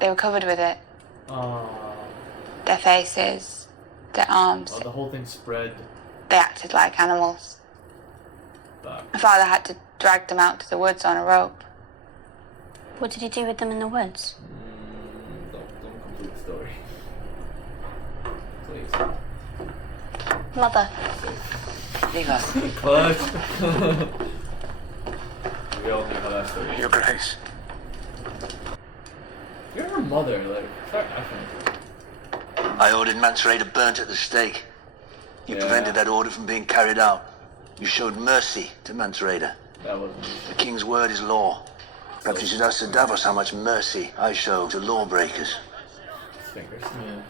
They were covered with it. Oh. Their faces, their arms. Oh, the whole thing spread. They acted like animals. Back. My father had to drag them out to the woods on a rope. What did he do with them in the woods? Don't complete the story. Please. Mother. Leave us. Clutch. We all knew how that story. Your Grace. You're her mother, like, start effing. I ordered Mance Rayder burnt at the stake. You prevented that order from being carried out. You showed mercy to Mance Rayder. That wasn't me. The king's word is law. Perhaps you should ask Sir Davos how much mercy I show to lawbreakers. Fingers. Yeah.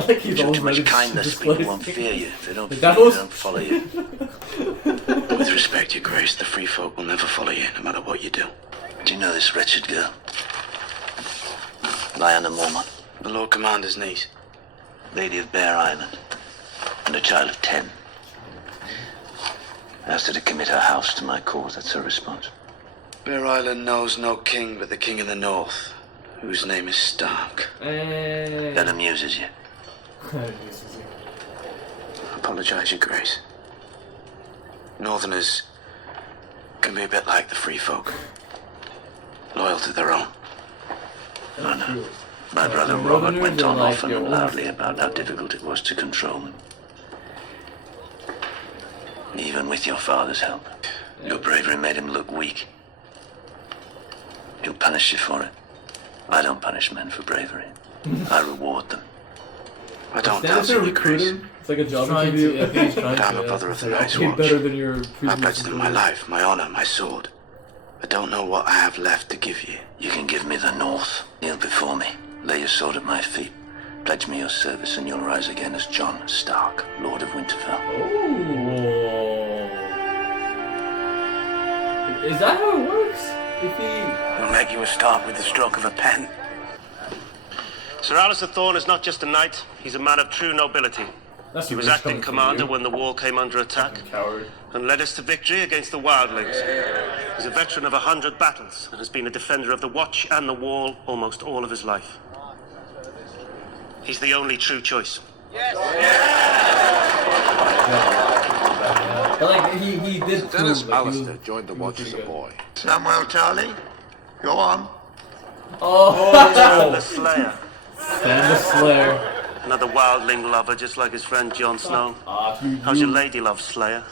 I like he's You show always too much ready to kindness, display people his won't fingers. fear you. If they don't Like, fear that you, was- they don't follow you. With respect, Your Grace, the free folk will never follow you, no matter what you do. Do you know this wretched girl? Lyanna Mormont, The Lord Commander's niece. Lady of Bear Island, and a child of 10. I asked her to commit her house to my cause. That's her response. Bear Island knows no king but the King of the North, whose name is Stark. That amuses you. Apologise, Your Grace. Northerners can be a bit like the free folk. Loyal to their own. I know. My brother Robert went on often and loudly about how difficult it was to control them. Even with your father's help, your bravery made him look weak. He'll punish you for it. I don't punish men for bravery. I reward them. I don't Stannis doubt a you, Your Grace. recruiter? It's like a job Trying interview. to, I think he's trying But I'm to. a brother of the Like, Night's okay, Watch. better than your I previous pledged them my employer. life, my honor, my sword. I don't know what I have left to give you. You can give me the North. Kneel before me. Lay your sword at my feet. Pledge me your service and you'll rise again as Jon Stark, Lord of Winterfell. Oh. Is that how it works? If he... I'll make you a start with the stroke of a pen. Sir Alistair Thorne is not just a knight, he's a man of true nobility. That's He was acting commander when the war came under attack Coward. and led us to victory against the wildlings. He's a veteran of 100 battles and has been a defender of the Watch and the Wall almost all of his life. He's the only true choice. But like, he did Dennis prove, like, he Alistair was- joined the he was Watch as pretty a good. boy. Samuel Charlie, go on. Oh! The Slayer, Stand the Slayer. another wildling lover just like his friend Jon Snow. How's your lady love, Slayer?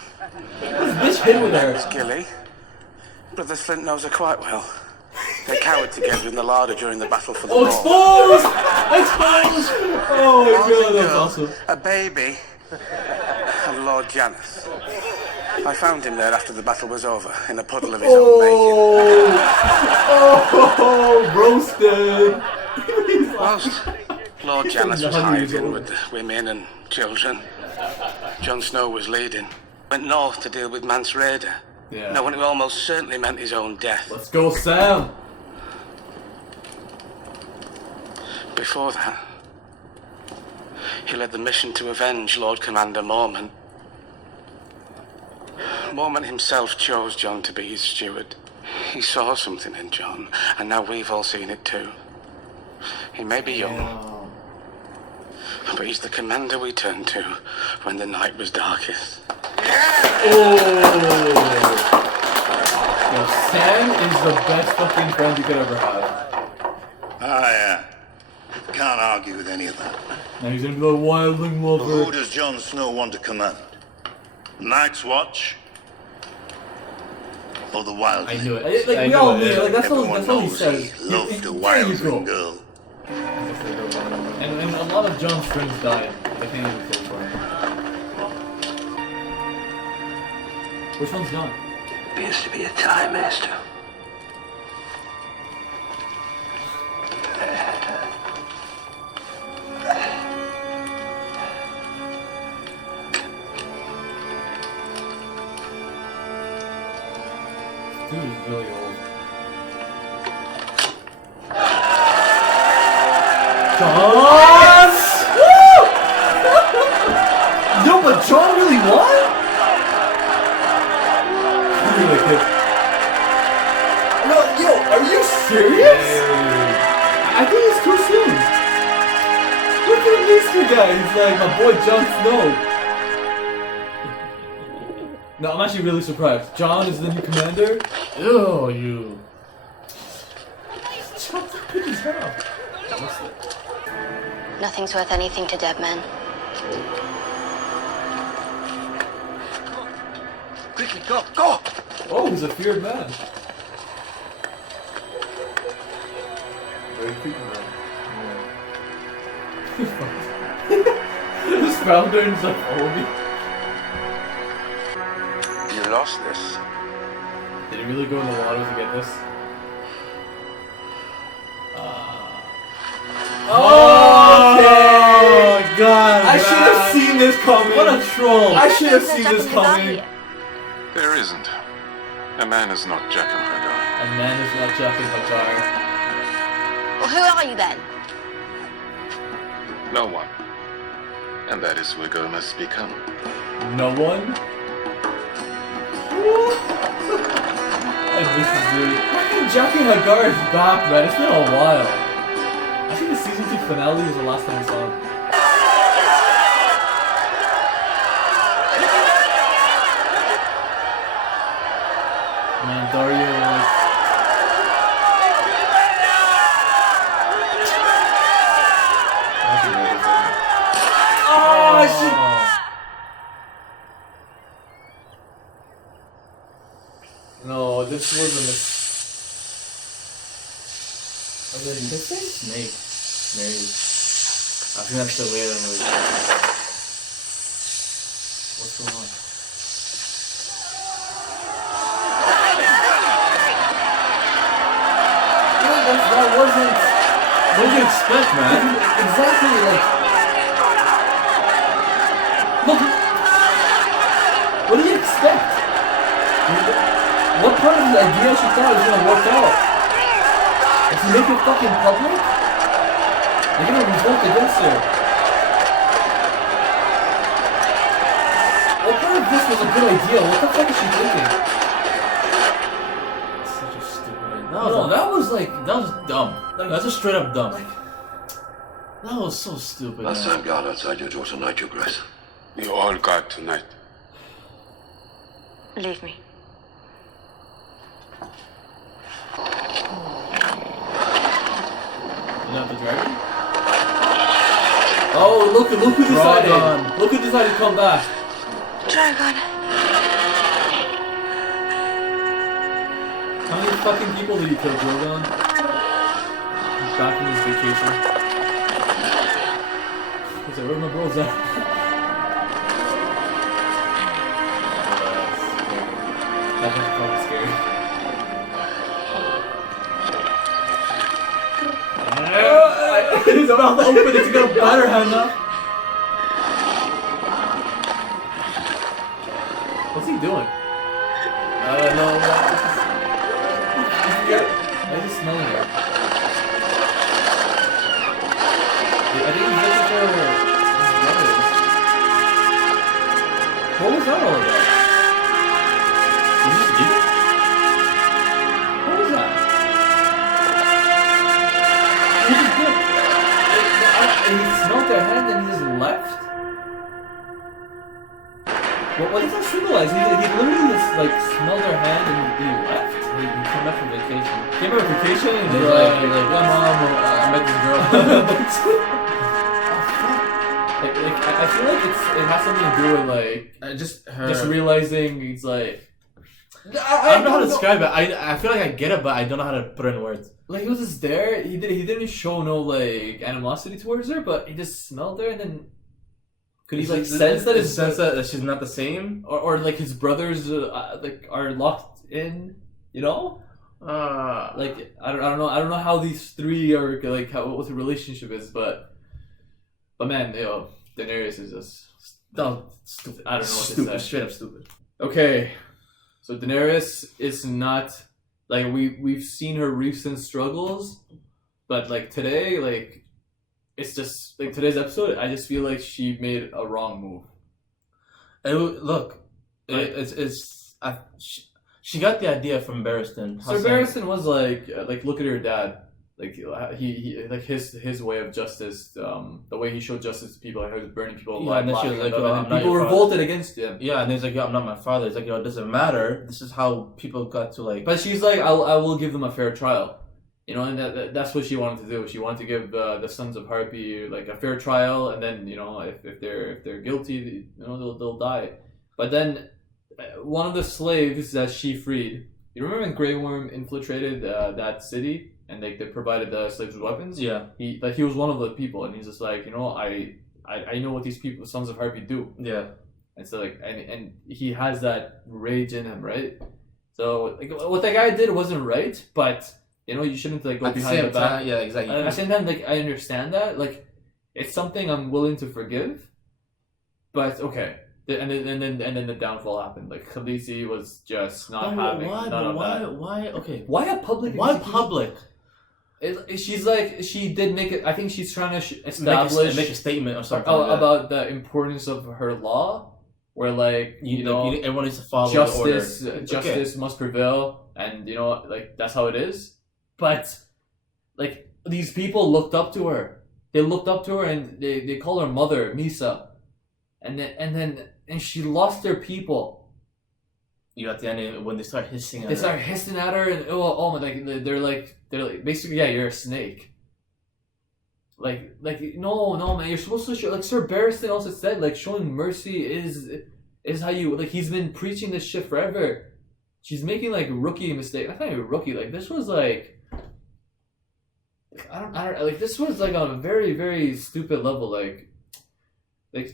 This hit with her. Gilly. Brother Flint knows her quite well. They cowered together in the larder during the battle for the Oh, wall. exposed! Exposed! Oh my god, that's awesome. A baby, and Lord Janus. I found him there after the battle was over, in a puddle of his own making. Oh, roasted. Whilst Lord Janus was hiding with the women and children, Jon Snow was leading. Went north to deal with Mance Rayder. Yeah. Knowing it almost certainly meant his own death. Let's go, Sam. Before that, he led the mission to avenge Lord Commander Mormont. Mormont himself chose Jon to be his steward. He saw something in Jon, and now we've all seen it too. He may be young, but he's the commander we turned to when the night was darkest. Oh. Yo, Sam is the best fucking friend you could ever have. I can't argue with any of that. Now he's gonna be the wildling But who lover. does Jon Snow want to command? Night's Watch? Or the Wildling? I knew it. Like, we all knew it. Like, that's all Everyone he knows says. he loved a There you wildling go. girl. And a lot of Jon's friends died. I think he was so for him. Which one's Jon? Appears to be a tie, Maester. Dude is really old. Jon! Woo! Yo, but Jon really won? Really good. No, yo, Are you serious? I think it's too soon. Look at this guy. He's like my boy Jon Snow. No, I'm actually really surprised. Jon is the new commander? Oh, you. Chop his head off. Nothing's worth anything to dead men. Quickly, go! Oh, he's a feared man. Very creepy man. This founder is like, oh me. You lost this. Did he really go in the water to get this? Oh God! I should have seen this coming. What a troll! I should have seen this coming. There isn't. A man is not Jack and Hagar. A man is not Jack and Hagar. Well, who are you then? No one. And that is who Hagar must become. No one. And this is dude. Fucking Jack and Hagar is back, man. It's been a while. I think the season 2 finale was the last time we saw him. Man, Daria was... Oh, shit! No, this wasn't a... I mean, this is Snake. Maybe. I think that's the way that movie. What's going on? That wasn't... What do you expect, man? Exactly, like... Look! What do you expect? What part of the idea she thought was gonna work out? If you make it fucking public, they're gonna revolt against her. What part of this was a good idea? What the fuck is she thinking? Such a stupid idea. That was dumb. Like, that's just straight up dumb. That was so stupid. Last time guard outside your door tonight, Your Grace. You all guard tonight. Leave me. Not the dragon? Oh, look who decided. Look who decided to come back. Dragon. How many fucking people did he kill, Drogon? He's back from his vacation. He's like, where my bros at? That's probably scary. He's about to open it to get a batter hand up. What's he doing? I don't know. I just smell it. I think he's looking for his brothers. What was that all about? Did he just leave it? What was that? He just did. He smelled their hand and he just left? What does that symbolize? He literally just like smelled their hand and he left? He came back from vacation. Came back from vacation and he's like, yeah mom, I met this girl. I feel like it has something to do with like just realizing he's like I don't know how to describe it. I feel like I get it, but I don't know how to put it in words. Like he was just there. He didn't show no like animosity towards her, but he just smelled her, and then could he like sense that she's not the same, or like his brothers like are locked in, you know? Like I don't know how these three are like what the relationship is, but man, Daenerys is just stupid. I don't know what to say. Straight up stupid. Okay. So Daenerys is not like we've seen her recent struggles, but like today, like it's just like today's episode. I just feel like she made a wrong move. She got the idea from Barristan. So Barristan was like, look at your dad. Like he like his way of justice, the way he showed justice to people, like he was burning people alive. And then she was like, and people revolted against him. Yeah, and he's like, I'm not my father. It's like, it doesn't matter. This is how people got to like. But she's like, I will give them a fair trial. And that's what she wanted to do. She wanted to give the Sons of Harpy like a fair trial, and then if they're guilty, they'll die. But then one of the slaves that she freed. You remember when Grey Worm infiltrated that city? And they provided the slaves with weapons. Yeah, he was one of the people, and he's just like, I know what these people, Sons of Harpy, do. Yeah, and so like, and he has that rage in him, right? So like, what that guy did wasn't right, but you shouldn't like go behind the back. Yeah, exactly. At the same time, like I understand that, like it's something I'm willing to forgive, but okay. And then the downfall happened. Like Khaleesi was just not having none of that. Why? Okay. Why a public? Why public? She's like, she did make it. I think she's trying to establish make a statement or something about the importance of her law, where like everyone needs to follow justice. the order. Justice must prevail, and like that's how it is. But like these people looked up to her. They looked up to her, and they call her mother Misa, and she lost their people. You at the end when they start hissing at her. They start hissing at her, and they're like basically, yeah, you're a snake. Like no man, you're supposed to show, like Sir Barristan also said, like showing mercy is how you, like he's been preaching this shit forever. She's making like rookie mistakes. I thought you were rookie. Like this was like I don't like this was like on a very very stupid level. Like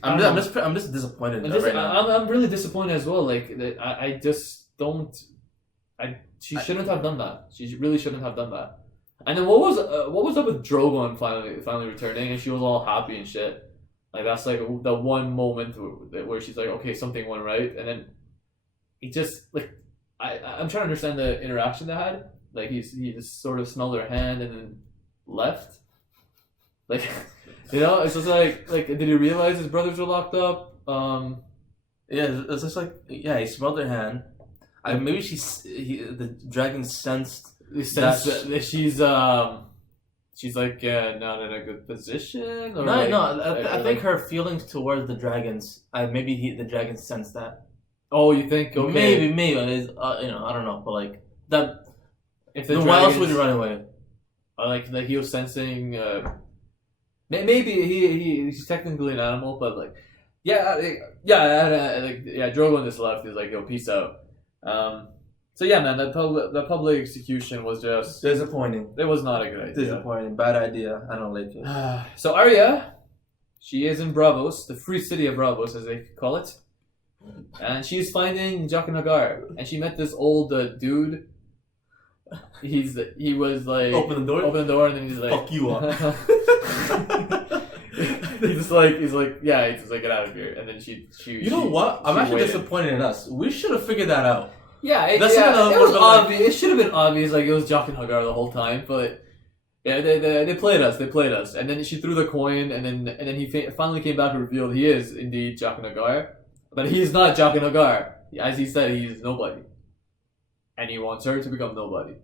I'm just disappointed right now. I'm really disappointed as well. Like I just don't. She shouldn't have done that. She really shouldn't have done that. And then what was up with Drogon finally returning, and she was all happy and shit. Like that's like the one moment where she's like, okay, something went right, and then he just like I'm trying to understand the interaction they had. Like he just sort of smelled her hand and then left. Like. It's just like did he realize his brothers were locked up? Yeah, it's just like he smelled her hand. Maybe the dragon sensed that she's like not in a good position. Or I think her feelings towards the dragons. Maybe the dragon sensed that. Oh, you think? Okay. Maybe. I don't know, but like that. If why else would he run away? Like he was sensing. Maybe he's technically an animal, but like, Drogon just left. He's like, yo, peace out. So yeah, man, the public execution was just disappointing. It was not a good idea. Disappointing, bad idea. I don't like it. So Arya, she is in Braavos, the free city of Braavos, as they call it, and she's finding Jaqen H'ghar, and she met this old dude. He was like open the door, and then he's like, fuck you up. he's like get out of here, and then she you know what? I'm actually disappointed in us. We should have figured that out. Yeah, it was obvious. It should have been obvious. Like it was Jaqen H'ghar the whole time, but yeah, they played us. They played us, and then she threw the coin, and then he finally came back and revealed he is indeed Jaqen H'ghar, but he's not Jaqen H'ghar. As he said, he's nobody, and he wants her to become nobody.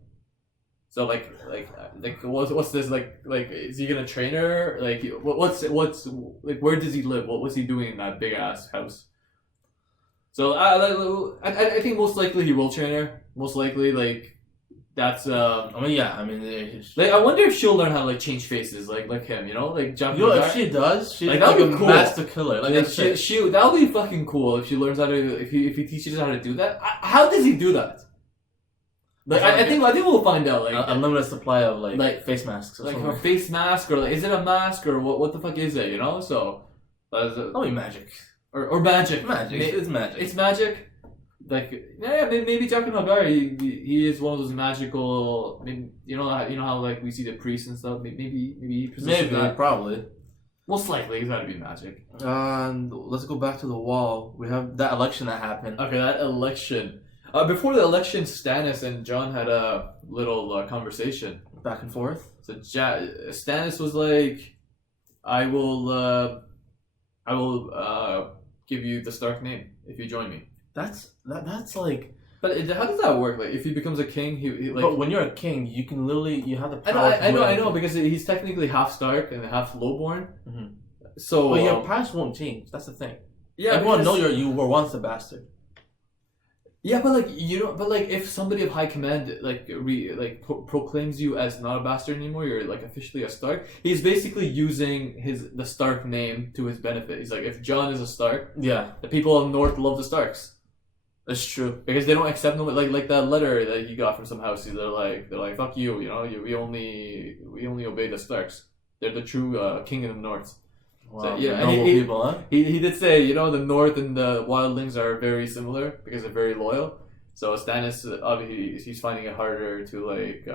So like what's this like is he gonna train her? Like what's like where does he live? What's he doing in that big ass house? So I think most likely he will train her. Most likely like that's like I wonder if she'll learn how to like change faces like him, like Jaqen H'ghar. If she does, she's like a cool. Master killer. Like she that'll be fucking cool if she learns how to if he teaches her how to do that. How does he do that? Like I think we'll find out. Like unlimited supply of like face masks, like a face mask, or like is it a mask, or what the fuck is it? So probably magic or magic. Magic. It's magic. It's magic. Like maybe Jaqen H'ghar he is one of those magical. Maybe, you know how like we see the priests and stuff. Maybe he possesses that. Probably. Most likely it's gotta be magic. Let's go back to the wall. We have that election that happened. Okay, that election. Before the election, Stannis and Jon had a little conversation. Back and forth? So Stannis was like, I will give you the Stark name if you join me. That's like But how does that work? Like, if he becomes a king, he like. But when you're a king, you can literally you have the power. I know, because he's technically half Stark and half Lowborn. Mm-hmm. So, but your past won't change. That's the thing. Yeah, everyone know you were once a bastard. Yeah, but like you know, but like if somebody of high command proclaims you as not a bastard anymore, you're like officially a Stark. He's basically using the Stark name to his benefit. He's like, if Jon is a Stark, yeah, the people of North love the Starks. That's true, because they don't accept no, like that letter that he got from some houses. They're like fuck you, you know, we only obey the Starks. They're the true king of the North. Wow, so, yeah, noble people, huh? He did say, you know, the North and the Wildlings are very similar because they're very loyal. So Stannis, obviously, he's finding it harder to like,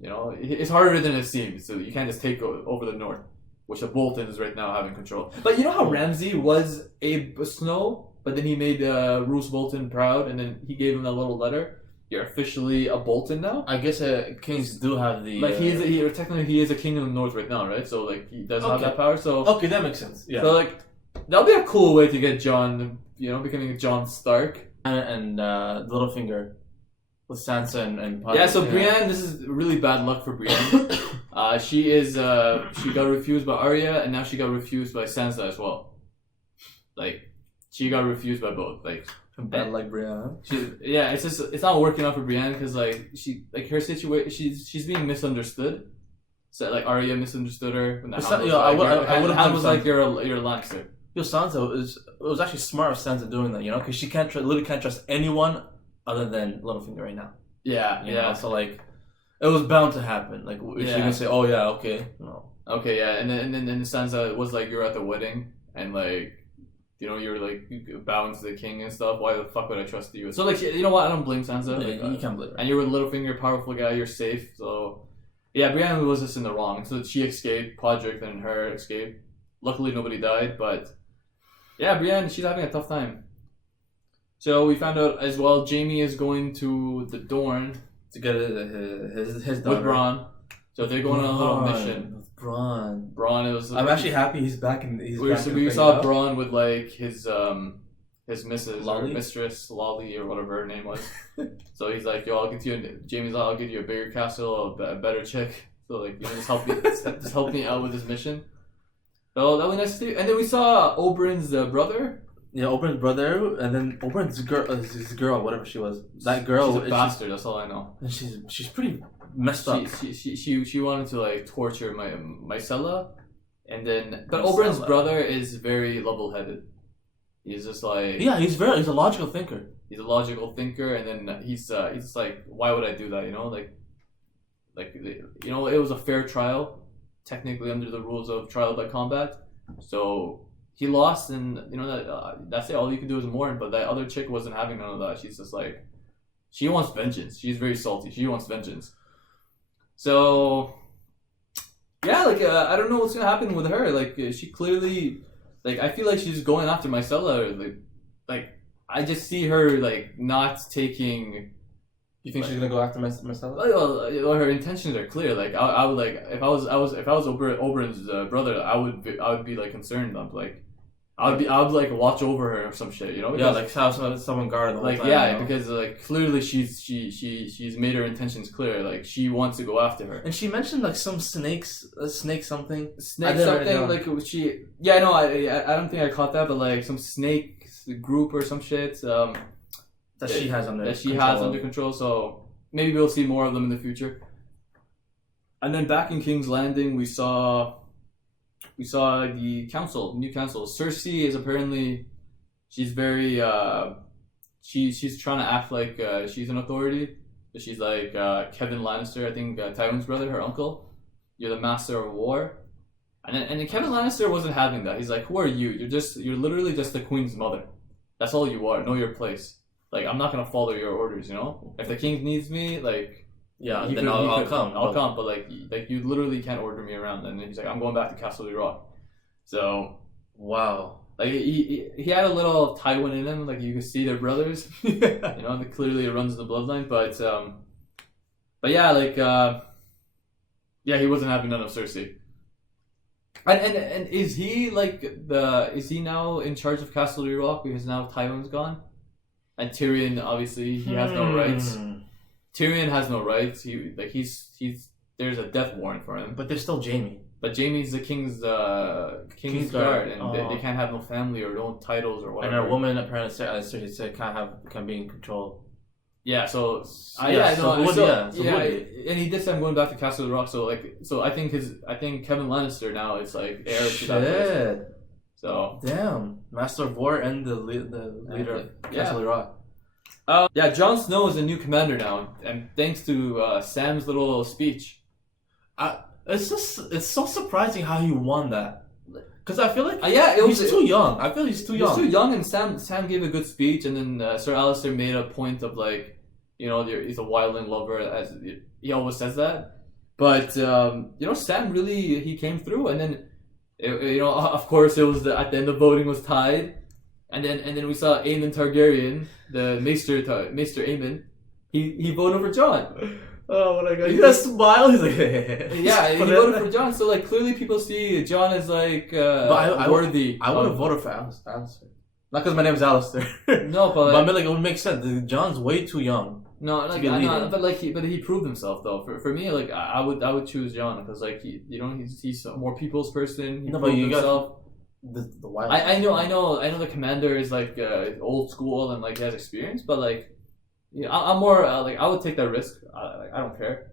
you know, it's harder than it seems. So you can't just take over the North, which the Boltons right now have in control. But you know how Ramsay was a Snow, but then he made Roose Bolton proud, and then he gave him that little letter. You're officially a Bolton now. I guess kings do have the like technically he is a king of the North right now, right? So like he does have that power. So okay, that makes sense. Yeah. So like that'll be a cool way to get Jon, you know, becoming a Jon Stark and Littlefinger with Sansa and yeah. So Brienne, this is really bad luck for Brienne. she got refused by Arya, and now she got refused by Sansa as well. Like she got refused by both. Like. Bad like Brienne. It's not working out for Brienne because like her situation, she's being misunderstood. So like Arya misunderstood her. I would have was like you're a Lannister. Yo, Sansa it was actually smart of Sansa doing that, you know, because she literally can't trust anyone other than Littlefinger right now. Yeah, you know? So like, it was bound to happen. Like she's gonna say, oh yeah, okay, no, okay, yeah, and then Sansa was like, you're at the wedding and like. You know, you're like bowing to the king and stuff. Why the fuck would I trust you? So like, you know what? I don't blame Sansa. Yeah, like, you can't blame her. And you're with Littlefinger, powerful guy. You're safe. So yeah, Brienne was just in the wrong. So she escaped. Podrick and her escaped. Luckily, nobody died. But yeah, Brienne, she's having a tough time. So we found out as well. Jaime is going to the Dorne to get his daughter. With Bronn. So they're going on a little mission. Bronn, it was. I'm actually happy he's back in. We saw Bronn with like his missus Lolly? or mistress Lolly or whatever her name was. So he's like, yo, Jaime's like, I'll give you a bigger castle, a better chick. So like, you know, just help me out with this mission. So that was nice to see. And then we saw Oberyn's brother. Yeah, Oberyn's brother, and then Oberyn's girl, whatever she was. That girl, she's a bastard. That's all I know. And she's pretty messed up. She wanted to like torture Myrcella, and then but Oberyn's brother is very level-headed. He's just like he's a logical thinker. He's a logical thinker, and then he's just like, why would I do that? You know, like you know, it was a fair trial, technically under the rules of trial by combat. So he lost, and you know that's it. All you can do is mourn. But that other chick wasn't having none of that. She's just like, she wants vengeance. She's very salty. She wants vengeance. So, yeah, like, I don't know what's gonna happen with her. Like, she clearly, like, I feel like she's going after Myrcella. Like, I just see her, like, not taking... You think she's gonna go after Myrcella? Well, her intentions are clear. Like, I would, like, if I was Oberyn's brother, I would be, like, concerned. I'm, like... I would like watch over her or some shit, you know? Because, like have someone guard the whole time. Yeah, you know? Because like clearly she's made her intentions clear. Like she wants to go after her. And she mentioned like some snake something. Snake something like she. Yeah, I know. I don't think I caught that, but like some snake group or some shit. That she has under control. So maybe we'll see more of them in the future. And then back in King's Landing, we saw the new council. Cersei is apparently, she's very, she's trying to act like she's an authority. She's like Kevin Lannister, I think Tywin's brother, her uncle. You're the master of war. And Kevin Lannister wasn't having that. He's like, who are you? You're literally just the queen's mother. That's all you are. Know your place. Like, I'm not going to follow your orders, you know? If the king needs me, like... Yeah, then I'll come. I'll come, but like you literally can't order me around. And then he's like, I'm going back to Castle Rock. So wow, like he had a little Tywin in him. Like you could see they're brothers. You know, clearly it runs in the bloodline. But yeah, like he wasn't having none of Cersei. And is he like is he now in charge of Castle Rock because now Tywin's gone? And Tyrion, obviously, he has no rights. Tyrion has no rights. He's there's a death warrant for him. But there's still Jaime. But Jaime's the king's guard, and they can't have no family or no titles or whatever. And a woman apparently said can be in control. Yeah, so and he did say I'm going back to Castle Rock. So I think Kevin Lannister now is like heir to that place. So damn, Master of War and the leader of Castle Rock. Jon Snow is a new commander now, and thanks to Sam's little speech. It's so surprising how he won that. Because I feel like he's too young. I feel he's too young. He's too young, and Sam gave a good speech, and then Sir Alistair made a point of like, he's a wildling lover, as he always says that. But Sam really he came through, and then of course it was at the end of voting was tied, and then we saw Aemon Targaryen, the Maester Aemon, he voted for Jon. Oh, what I got! He just smiled. He's like, yeah, he voted for Jon. So like clearly people see Jon as like worthy. I would have voted for Alistair. Not because my name is Alistair. No, but I mean, like, it would make sense. Jon's way too young. No, but he proved himself though. For me, like I would choose Jon because like he's a more people's person. He proved himself. The wild. I know the commander is like old school and like he has experience, but like. Yeah, I'm more like I would take that risk. I don't care.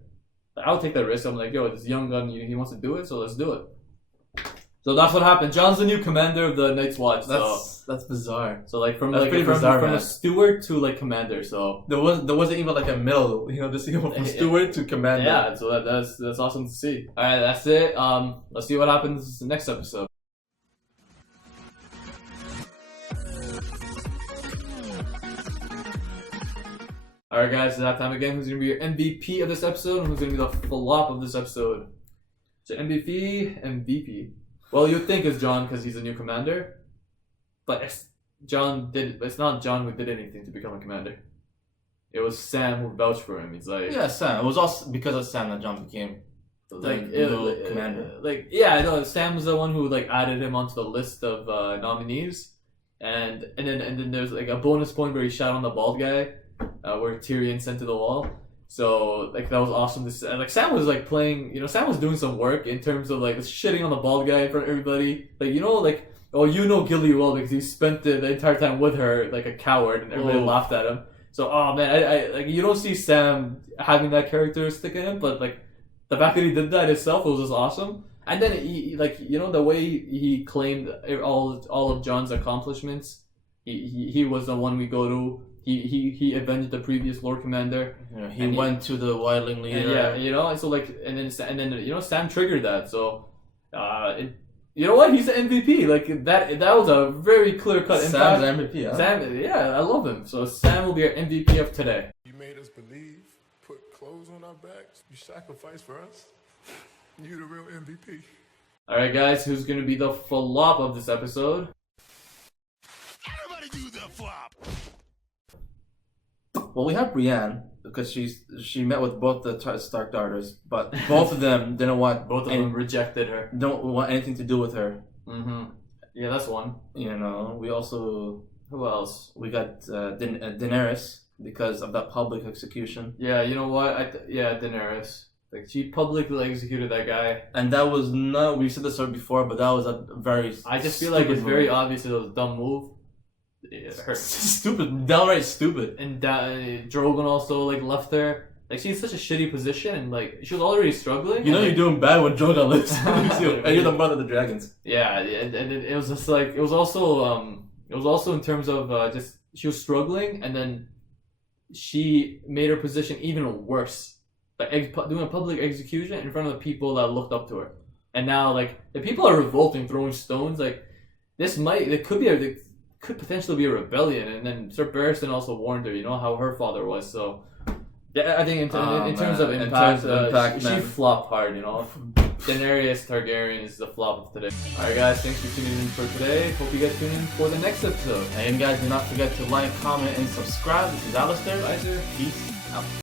I would take that risk. I'm like, yo, this young gun, he wants to do it, so let's do it. So that's what happened. Jon's the new commander of the Night's Watch. That's bizarre. So like from a steward to like commander. So there wasn't even like a middle. Just from steward to commander. Yeah. So that's awesome to see. All right, that's it. Let's see what happens next episode. Alright guys, it's that time again. Who's going to be your MVP of this episode and who's going to be the flop of this episode? So MVP. Well, you'd think it's Jon because he's a new commander. But it's not Jon who did anything to become a commander. It was Sam who vouched for him. He's like... Yeah, Sam. It was also because of Sam that Jon became the commander. I know. Sam was the one who added him onto the list of nominees. And then there's like a bonus point where he shot on the bald guy. Where Tyrion sent to the wall. So that was awesome to see. Sam was playing, Sam was doing some work in terms of shitting on the bald guy in front of everybody. Gilly well because he spent the entire time with her like a coward and everybody laughed at him. So I you don't see Sam having that characteristic in him, but the fact that he did that itself was just awesome. And then he the way he claimed all of Jon's accomplishments. He was the one we go to. He avenged the previous Lord Commander. Yeah, he went to the wildling leader. And then Sam triggered that. So, you know what? He's the MVP. That was a very clear cut impact. Sam's MVP. Huh? Sam, I love him. So Sam will be our MVP of today. You made us believe, put clothes on our backs. You sacrificed for us. You the real MVP. All right, guys. Who's gonna be the flop of this episode? Everybody do the flop. Well, we have Brienne because she met with both the Stark daughters, but both of them didn't want. Both of them rejected her. Don't want anything to do with her. Mm-hmm. Yeah, that's one. We also. Who else? We got Daenerys because of that public execution. Yeah, you know what? Daenerys. She publicly executed that guy. And that was not. We said this before, but that was a very. I just feel like it's very obvious it was a dumb move. Stupid, downright stupid. And Drogon also left her. She's in such a shitty position, and she was already struggling. You're doing bad when Drogon lives, and you're the mother of the dragons. Yeah, and it was just it was also in terms of just she was struggling, and then she made her position even worse, doing a public execution in front of the people that looked up to her, and now the people are revolting, throwing stones. Could potentially be a rebellion, and then Sir Barristan also warned her, how her father was. So, yeah, I think in terms of impact, she flopped hard. Daenerys Targaryen is the flop of today. All right, guys, thanks for tuning in for today. Hope you guys tune in for the next episode. And guys, do not forget to like, comment, and subscribe. This is Alistair. Bye, sir. Peace out.